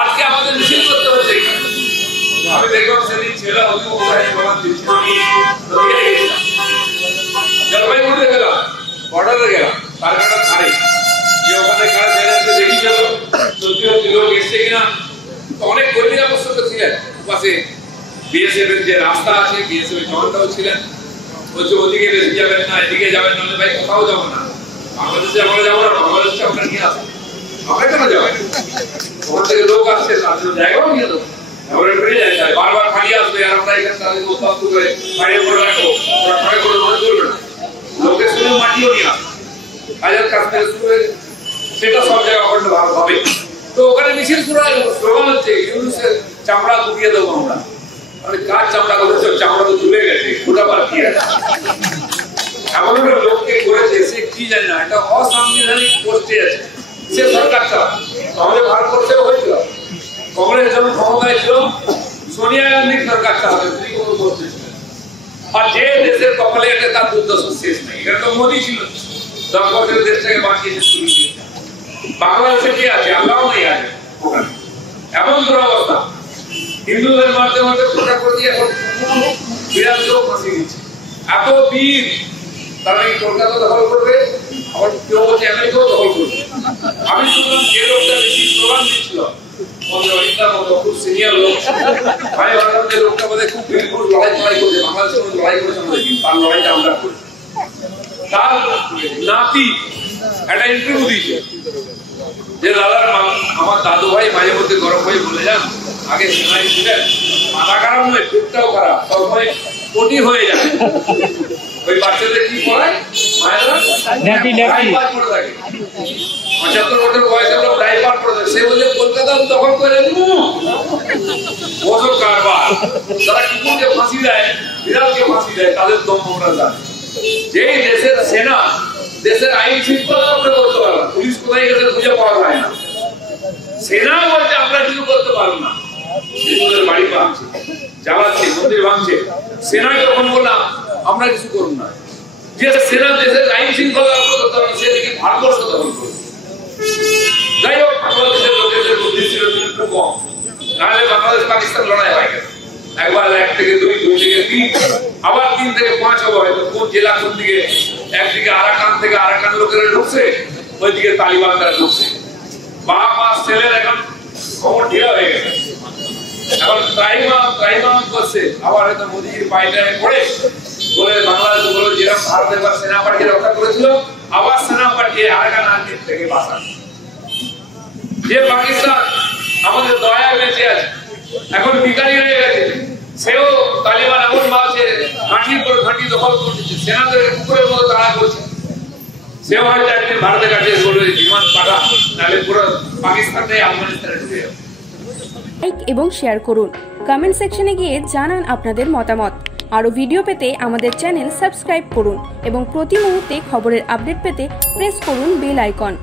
আজকে আমাদের মিছিল করতে হচ্ছে। আমি দেখলাম সেদিন ছেলে জলপাইগুড়িতে গেলাম, বর্ডারে গেলাম, কারখানার ধারে যে ওখানে কারা ছেলে দেখি গেল সত্যি সত্যি লোক এসছে কিনা। অনেক কর্মীরা প্রস্তুত ছিলেন, পাশে বিএসএফ এর যে রাস্তা আছে বিএসএফ এর জওয়ানরাও ছিলেন। বলছে ওদিকে বেশি যাবেন না, এদিকে যাবেন না। ভাই কোথাও যাবো না, বাংলাদেশে আমরা যাবো না, বাংলাদেশে আপনার কি আছে, আমরা কেন যাবেন? ওখান থেকে লোক আসছে, তার জন্য জায়গাও নিয়ে দেবো, বারবার খালি আসবে আর আমরা এখানে তাদের উৎপাদ করে বাইরে করে রাখবো, ওরা ঘরে করে মনে করবে না। লোকের শুনে মাটিও নিয়ে আসবে, হাজার কাছ থেকে শুরু হয়ে সেটা সব জায়গায় অখণ্ড ভারত হবে। তো ওখানে মিছিল শুরু হয়, স্লোগান হচ্ছে ইউনুসের চামড়া তুলিয়ে দেবো আমরা। মানে কার চামড়া করেছে? চামড়া তো তুলে গেছে, ওটা আবার কি আছে? এমন একটা লোককে করেছে, সে কি জানি না, একটা অসাংবিধানিক পোস্টে আছে, সে সরকার চালায়। আমাদের ভারতবর্ষেও হয়েছিল, কংগ্রেস যখন ক্ষমতায় ছিল সোনিয়া গান্ধীর সরকার চালাবে, তিনি কোনো পোস্টে ছিলেন। আর যে দেশের কপালে এটা তার দুর্দশা শেষ নেই। এখানে তো মোদী ছিল, 10 বছর দেশটাকে বাঁচিয়েছে, তুলেছে। বাংলাদেশে কি আছে? আল্লাহ নেই আছে ওখানে। এমন দুরবস্থা, হিন্দুদের মাঝে মাঝে প্রচার করে দিয়ে এখন বিরাট লোক ফাঁসিয়ে দিচ্ছে। এত বীর, তারা এই কলকাতা দখল করবে, আবার কেউ বলছে আমেরিকাও দখল করবে। আমি শুনলাম যে লোকটা বেশি স্লোগান দিচ্ছিল, খুব সিনিয়র লোক, ভাই ভাবলাম যে লোকটা বোধ হয় খুব বিলকুল লড়াই করছে, বাংলাদেশের মধ্যে লড়াই করেছে আমরা দেখি, তার লড়াইটা আমরা করি। তার নাতি একটা ইন্টারভিউ দিয়েছে যে দাদা আমার দাদু ভাই মাঝে মধ্যে গরম হয়ে বলে যান, আগে সেনাই ছিলেন, মাথা খারাপ নয়, পেটটাও খারাপ, সবাই কোটি হয়ে যায়। ওই বাচ্চাদের কি করায় মায়েরা? ডাইপার পরে থাকে, 75 বছর বয়সের লোক ডাইপার পরে থাকে। সে বলে কলকাতা দখল করে বছর কারবার। তারা কুকুরকে ফাঁসি দেয়, বিড়ালকে ফাঁসি দেয়, তাদের দম আমরা জানি। যেই দেশের সেনা দেশের আইন শৃঙ্খলা রক্ষা করতে পারবে, পুলিশ কোথায় গেছে খুঁজে পাওয়া যায় না, সেনা বলছে আমরা কিছু করতে পারবো না। হিন্দুদের বাড়ি ভাঙছে, জ্বালাচ্ছে, মন্দির ভাঙছে, সেনা যখন বললাম আমরা কিছু করব না। যে সেনা দেশের আইন শৃঙ্খলা রক্ষা করতে পারবে, সেদিকে ভারতবর্ষ দখল করবে। যাই হোক, বাংলাদেশের লোকেদের বুদ্ধি ছিল একটু কম, নাহলে বাংলাদেশ পাকিস্তান লড়াই হয়ে গেছে। একবার 1 থেকে 2, 2 থেকে 3, আবার 3 থেকে 5 হবে। হয়তো কোন জেলা কোন দিকে, একদিকে আরাকান থেকে আরাকান লোকেরা ঢুকছে, ওইদিকে তালিবানরা ঢুকছে। বাপ মা ছেলের এখন খবর ঢিলা হয়ে গেছে, এখন ট্রাইবান করছে। আবার হয়তো মোদীজির পায়টায় পড়ে বলে বাংলাদেশ বলে যেরকম ভারত এবার সেনা পাঠিয়ে রক্ষা করেছিল, আবার সেনা পাঠিয়ে আরাকান আর্মির থেকে বাঁচান। যে পাকিস্তান আমাদের দয়া বেঁচে আছে, এখন বিকারি হয়ে গেছে, সেও তালিবান এমন মারছে, ঘাঁটির পর ঘাঁটি দখল করছে, সেনাদের কুকুরের মতো তাড়া করছে। সেও হয়তো একদিন ভারতের কাছে বলবে বিমান পাঠা, নাহলে পুরো পাকিস্তানে আফগানিস্তানে ঢুকে যাবে। লাইক এবং শেয়ার করুন, কমেন্ট সেকশনে গিয়ে জানান আপনাদের মতামত। আরও ভিডিও পেতে আমাদের চ্যানেল সাবস্ক্রাইব করুন এবং প্রতি মুহূর্তে খবরের আপডেট পেতে প্রেস করুন বেল আইকন।